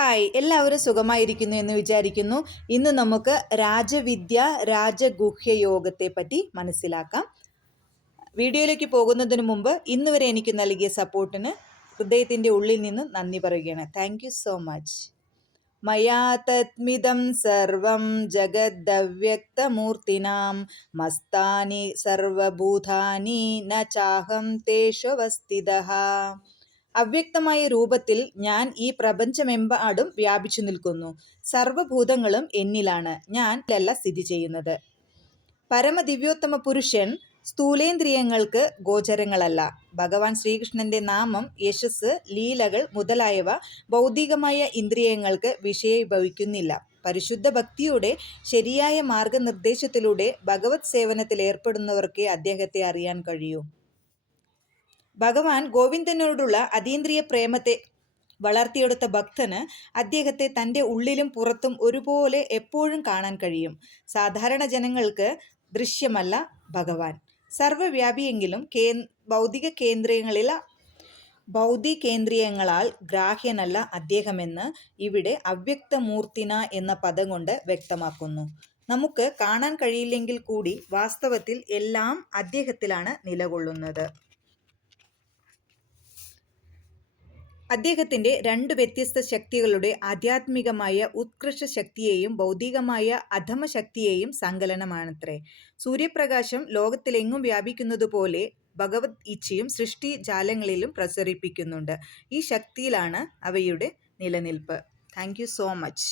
Hi, എല്ലാവരും സുഖമായിരിക്കുന്നു എന്ന് വിചാരിക്കുന്നു. ഇന്ന് നമുക്ക് രാജവിദ്യ രാജഗുഹ്യ യോഗത്തെ പറ്റി മനസ്സിലാക്കാം. വീഡിയോയിലേക്ക് പോകുന്നതിന് മുമ്പ് ഇന്ന് വരെ എനിക്ക് നൽകിയ സപ്പോർട്ടിന് ഹൃദയത്തിൻ്റെ ഉള്ളിൽ നിന്ന് നന്ദി പറയുകയാണ്. Thank you so much. മയാ തത്മിദം സർവം ജഗദവ്യക്തമൂർത്തിനാം മസ്താനി സർവഭൂതാനി ന ചാഹം തേഷ്വസ്ഥിതഃ. അവ്യക്തമായ രൂപത്തിൽ ഞാൻ ഈ പ്രപഞ്ചമെമ്പാടും വ്യാപിച്ചു നിൽക്കുന്നു. സർവഭൂതങ്ങളും എന്നിലാണ്, ഞാൻ അല്ല സ്ഥിതി ചെയ്യുന്നത്. പരമദിവ്യോത്തമ പുരുഷൻ സ്ഥൂലേന്ദ്രിയങ്ങൾക്ക് ഗോചരങ്ങളല്ല. ഭഗവാൻ ശ്രീകൃഷ്ണന്റെ നാമം, യശസ്, ലീലകൾ മുതലായവ ഭൗതികമായ ഇന്ദ്രിയങ്ങൾക്ക് വിഷയീഭവിക്കുന്നില്ല. പരിശുദ്ധ ഭക്തിയുടെ ശരിയായ മാർഗനിർദ്ദേശത്തിലൂടെ ഭഗവത് സേവനത്തിൽ ഏർപ്പെടുന്നവർക്കേ അദ്ദേഹത്തെ അറിയാൻ കഴിയൂ. ഭഗവാൻ ഗോവിന്ദനോടുള്ള അതീന്ദ്രിയ പ്രേമത്തെ വളർത്തിയെടുത്ത ഭക്തന് അദ്ദേഹത്തെ തൻ്റെ ഉള്ളിലും പുറത്തും ഒരുപോലെ എപ്പോഴും കാണാൻ കഴിയും. സാധാരണ ജനങ്ങൾക്ക് ദൃശ്യമല്ല ഭഗവാൻ. സർവവ്യാപിയെങ്കിലും ഭൗതികേന്ദ്രിയങ്ങളാൽ ഗ്രാഹ്യനല്ല അദ്ദേഹമെന്ന് ഇവിടെ അവ്യക്തമൂർത്തിന എന്ന പദം കൊണ്ട് വ്യക്തമാക്കുന്നു. നമുക്ക് കാണാൻ കഴിയില്ലെങ്കിൽ കൂടി വാസ്തവത്തിൽ എല്ലാം അദ്ദേഹത്തിലാണ് നിലകൊള്ളുന്നത്. അദ്ദേഹത്തിൻ്റെ രണ്ട് വ്യത്യസ്ത ശക്തികളുടെ ആധ്യാത്മികമായ ഉത്കൃഷ്ട ശക്തിയെയും ഭൗതികമായ അധമ ശക്തിയെയും സങ്കലനമാണത്രേ. സൂര്യപ്രകാശം ലോകത്തിലെങ്ങും വ്യാപിക്കുന്നതുപോലെ ഭഗവത് ഇച്ഛയും സൃഷ്ടി ജാലങ്ങളിലും പ്രസരിപ്പിക്കുന്നുണ്ട്. ഈ ശക്തിയിലാണ് അവയുടെ നിലനിൽപ്പ്. Thank you so much.